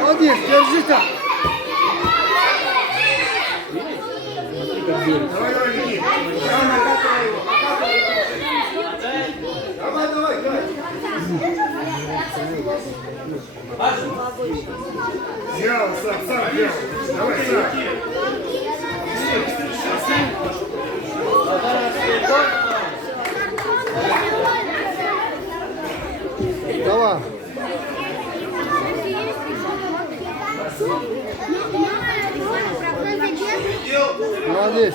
Молодец, держи так. Давай, давай, беги. Давай, давай, давай. Взял, сам взял. Давай, сам. Давай. Молодец.